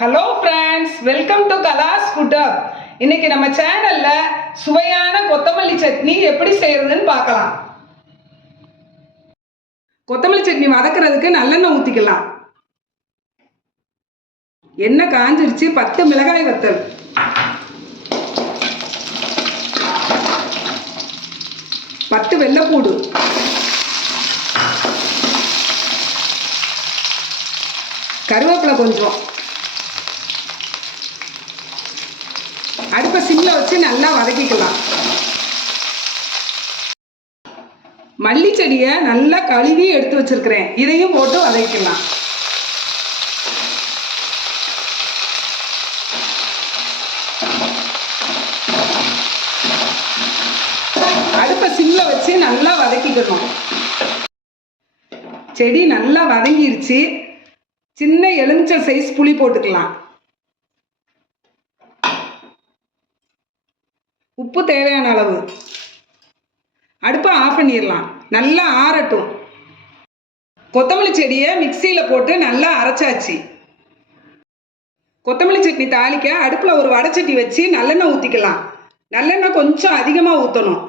Hello friends welcome to Kala's food up இன்னைக்கு நம்ம சேனல்ல சுவையான கொத்தமல்லி சட்னி எப்படி செய்யறதுன்னு பார்க்கலாம். கொத்தமல்லி சட்னி வதக்குறதுக்கு நல்லெண்ணெய் ஊற்றிக்கலாம் எண்ணெய் காஞ்சிருச்சு பத்து மிளகாய் வத்தல். பத்து வெள்ளைப்பூடு. கருவேப்பிலை கொஞ்சம். அடுப்பை சிம்மில் வச்சு நல்லா வதக்கிக்கலாம். மல்லி செடியை நல்லா கழுவி எடுத்து வச்சிருக்கிறேன். இதையும் போட்டு வதக்கிக்கலாம். அடுப்பை சிம்மில் வச்சு நல்லா வதக்கிக்கணும். செடி நல்லா வதங்கிருச்சு. சின்ன எலுமிச்சை சைஸ் புளி போட்டுக்கலாம். உப்பு தேவையான அளவு. அடுப்பை ஆஃப் பண்ணிடலாம். நல்லா ஆறட்டும். கொத்தமல்லி செடியை மிக்சியில் போட்டு நல்லா அரைச்சாச்சு. கொத்தமல்லி சட்னி தாளிக்க அடுப்பில் ஒரு வடைச்சட்டி வச்சு நல்லெண்ணெய் ஊற்றிக்கலாம் நல்லெண்ணெய் கொஞ்சம் அதிகமாக ஊற்றணும்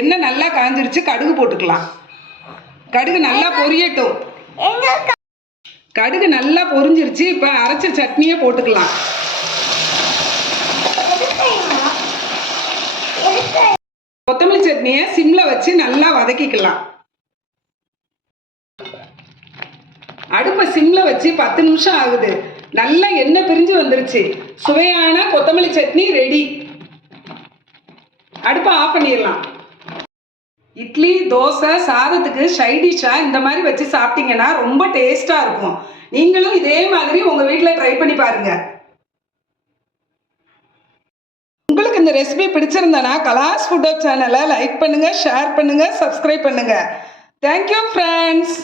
எண்ணெய் நல்லா காஞ்சிருச்சு கடுகு போட்டுக்கலாம். கடுகு நல்லா பொரியட்டும். கடுகு நல்லா பொரிஞ்சிருச்சு இப்போ அரைச்ச சட்னியை போட்டுக்கலாம். கொத்தமல்லி சட்னியை சிம்ல வச்சு நல்லா வதக்கிக்கலாம். அடுப்பை சிம்ல வச்சு பத்து நிமிஷம் ஆகுது. நல்லா எண்ணெய் பிரிஞ்சு வந்துருச்சு. சுவையான கொத்தமல்லி சட்னி ரெடி அடுப்பை ஆஃப் பண்ணிடலாம். இட்லி தோசை சாதத்துக்கு சைடிஷாக இந்த மாதிரி வச்சு சாப்பிட்டீங்கன்னா ரொம்ப டேஸ்ட்டாக இருக்கும். நீங்களும் இதே மாதிரி உங்கள் வீட்டில் ட்ரை பண்ணி பாருங்க. உங்களுக்கு இந்த ரெசிபி பிடிச்சிருந்தனா கலாஸ் ஃபுட்டோ சேனலை லைக் பண்ணுங்கள் ஷேர் பண்ணுங்கள் சப்ஸ்கிரைப் பண்ணுங்கள் தேங்க்யூ ஃப்ரெண்ட்ஸ்